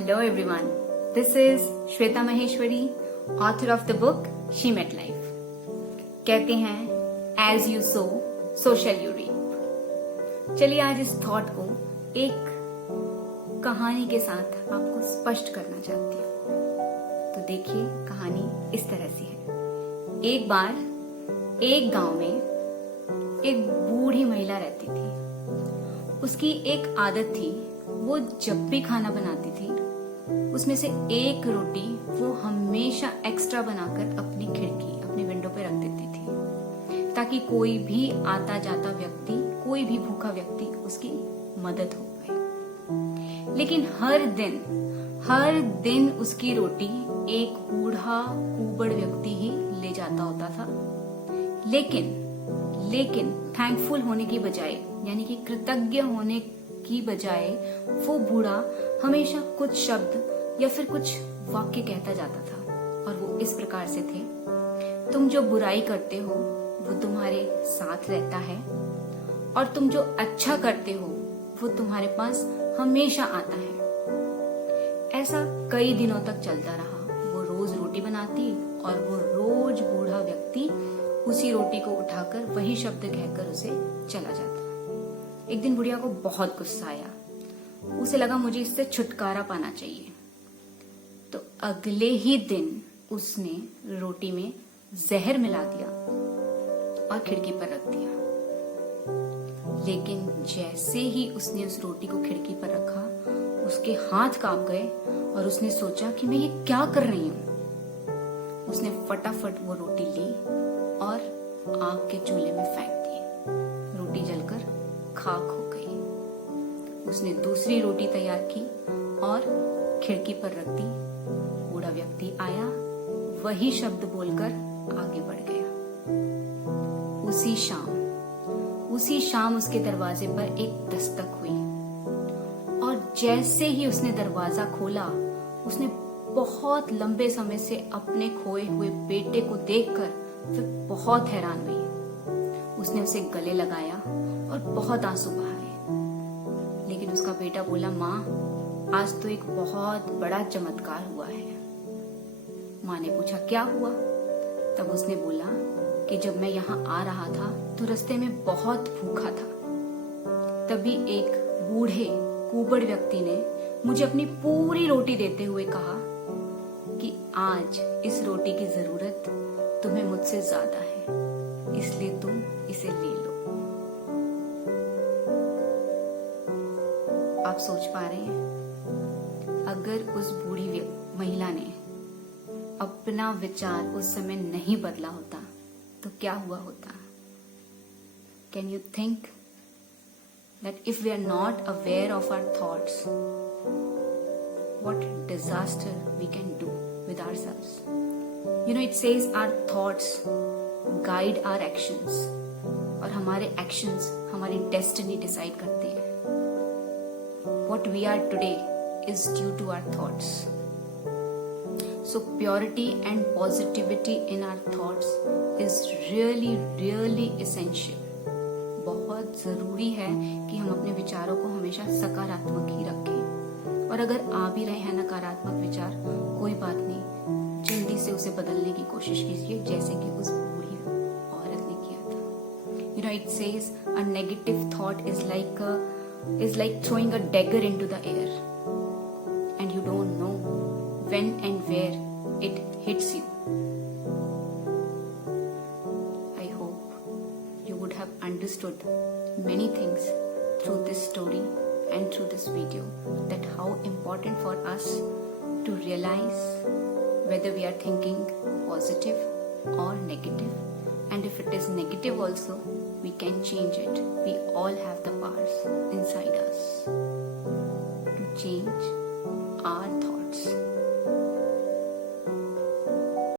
Hello everyone. This is Shweta Maheshwari, author of the book She Met Life. कहते हैं as you sow, so shall you reap. चलिए आज इस thought को एक कहानी के साथ आपको स्पष्ट करना चाहती हूँ। तो देखिए कहानी इस तरह से है। एक बार एक गांव में एक बूढ़ी महिला रहती थी। उसकी एक आदत थी, वो जब भी खाना बनाती थी उसमें से एक रोटी वो हमेशा एक्स्ट्रा बनाकर अपनी खिड़की, अपनी विंडो पे रख देती थी, ताकि कोई भी आता जाता व्यक्ति, कोई भी भूखा व्यक्ति उसकी मदद हो पाए। लेकिन हर दिन उसकी रोटी एक बूढ़ा कुबड़ व्यक्ति ही ले जाता होता था। लेकिन थैंकफुल होने की बजाय, यानी कि कृतज्ञ होने की बजाय, वो बूढ़ा हमेशा कुछ शब्द या फिर कुछ वाक्य कहता जाता था, और वो इस प्रकार से थे। तुम जो बुराई करते हो वो तुम्हारे साथ रहता है, और तुम जो अच्छा करते हो वो तुम्हारे पास हमेशा आता है। ऐसा कई दिनों तक चलता रहा। वो रोज रोटी बनाती और वो रोज बूढ़ा व्यक्ति उसी रोटी को उठाकर वही शब्द कहकर उसे चला जाता। एक दिन बुढ़िया को बहुत गुस्सा आया। उसे लगा मुझे इससे छुटकारा पाना चाहिए। तो अगले ही दिन उसने रोटी में जहर मिला दिया और खिड़की पर रख दिया। लेकिन जैसे ही उसने उस रोटी को खिड़की पर रखा, उसके हाथ कांप गए और उसने सोचा कि मैं ये क्या कर रही हूं। उसने फटाफट वो रोटी ली और आग के चूल्हे में फेंक दी। रोटी जलकर खाक हो गई। उसने दूसरी रोटी तैयार की और खिड़की पर रख दी। बूढ़ा व्यक्ति आया, वही शब्द बोलकर आगे बढ़ गया। उसी शाम उसके दरवाजे पर एक दस्तक हुई, और जैसे ही उसने दरवाजा खोला, उसने बहुत लंबे समय से अपने खोए हुए बेटे को देखकर फिर बहुत हैरान हुई। उसने उसे गले लगाया और बहुत आंसू बहाए। लेकिन उसका बेटा बोला, माँ आज तो एक बहुत बड़ा चमत्कार हुआ है। माँ ने पूछा क्या हुआ? तब उसने बोला कि जब मैं यहाँ आ रहा था तो रास्ते में बहुत भूखा था। तभी एक बूढ़े कुबड़ व्यक्ति ने मुझे अपनी पूरी रोटी देते हुए कहा कि आज इस रोटी की जरूरत तुम्हें मुझसे ज्यादा है, इसलिए तुम इसे ले लो। आप सोच पा रहे हैं, अगर उस बूढ़ी महिला ने अपना विचार उस समय नहीं बदला होता तो क्या हुआ होता? Can you think that if we are not aware of our thoughts, what disaster we can do with ourselves. You know, it says our thoughts guide our actions, और हमारे actions हमारी destiny decide करते हैं। What we are today is due to our thoughts. So purity and positivity in our thoughts is really essential. बहुत जरूरी है कि हम अपने विचारों को हमेशा सकारात्मक ही रखें, और अगर आ भी रहे हैं नकारात्मक विचार, कोई बात नहीं, जल्दी से उसे बदलने की कोशिश कीजिए, जैसे कि उस बूढ़ी औरत ने किया था। You know, it says a negative thought is like throwing a dagger into the air, and you don't know when and where it hits you. Understood many things through this story and through this video, that how important for us to realize whether we are thinking positive or negative, and if it is negative also, we can change it. We all have the powers inside us to change our thoughts.